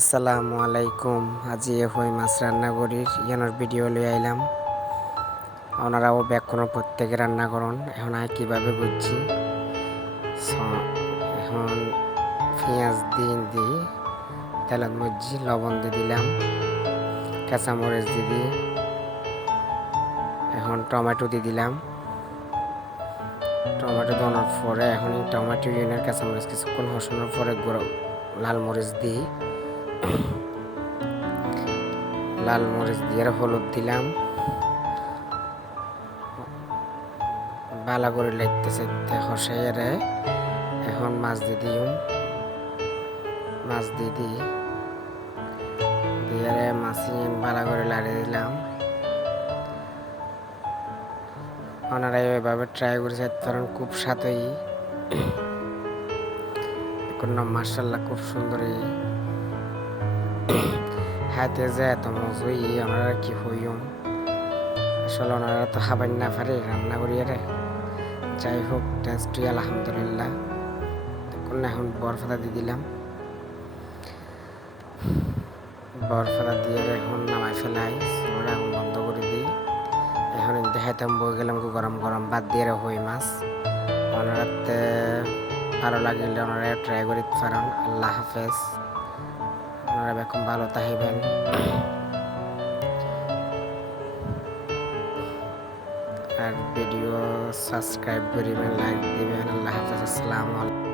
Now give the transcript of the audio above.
আসসালামু আলাইকুম। আজি হই মাছ রান্না করি ইয়ানোর ভিডিও লই আইলাম। ওনারাও ব্যাক কোনো প্রত্যেকে রান্না করুন। এখন আমি কীভাবে বুঝছি। এখন পেঁয়াজ দিয়ে দিই তেলত মজ্জি লবণ দিয়ে দিলাম, কাঁচামরিচ দিয়ে দিই এখন টমেটো দিয়ে দিলাম। টমেটো দেওয়ার পরে এখন টমেটো ইউনের কাঁচামরিচ কিছুক্ষণ হসানোর পরে লাল মরিচ দিই। লাল মরিচ দিয়ে হলুদ দিলাম। বালা করে লাগতে চাইতে হসাইয়ারে এখন মাছ দিয়ে দিই মাছ দিয়ে দিই দিয়ে মাছি বালা করে লাড়িয়ে দিলাম। ওনারা এভাবে ট্রাই করেছে কারণ খুব সাথেই এখন মার্শাল্লাহ খুব সুন্দরই। হাতে যে এত মজুই ওনারা কি হইম আসলে ওনারা তো খাবার না পারে, রান্না করিয়ে রে যাই হোক, টেস্টই আলহামদুলিল্লাহ। কোন এখন বরফাতা দিয়ে দিলাম। বরফাতা দিয়ে এখন নামাই ফেলাই ওরা এখন বন্ধ করে দিই। এখন দেখাইতাম বই গেলাম গরম গরম বাদ দিয়ে হই মাছ। ওনারাতে ভালো লাগলে ওনারা ট্রাই করি পারেন। আল্লাহ হাফেজ। ওনারা এখন ভালো তাহিবেন আর ভিডিও সাবস্ক্রাইব করিবেন লাইক দিবেন আল্লাহ হাফেজ আসসালামু আলাইকুম।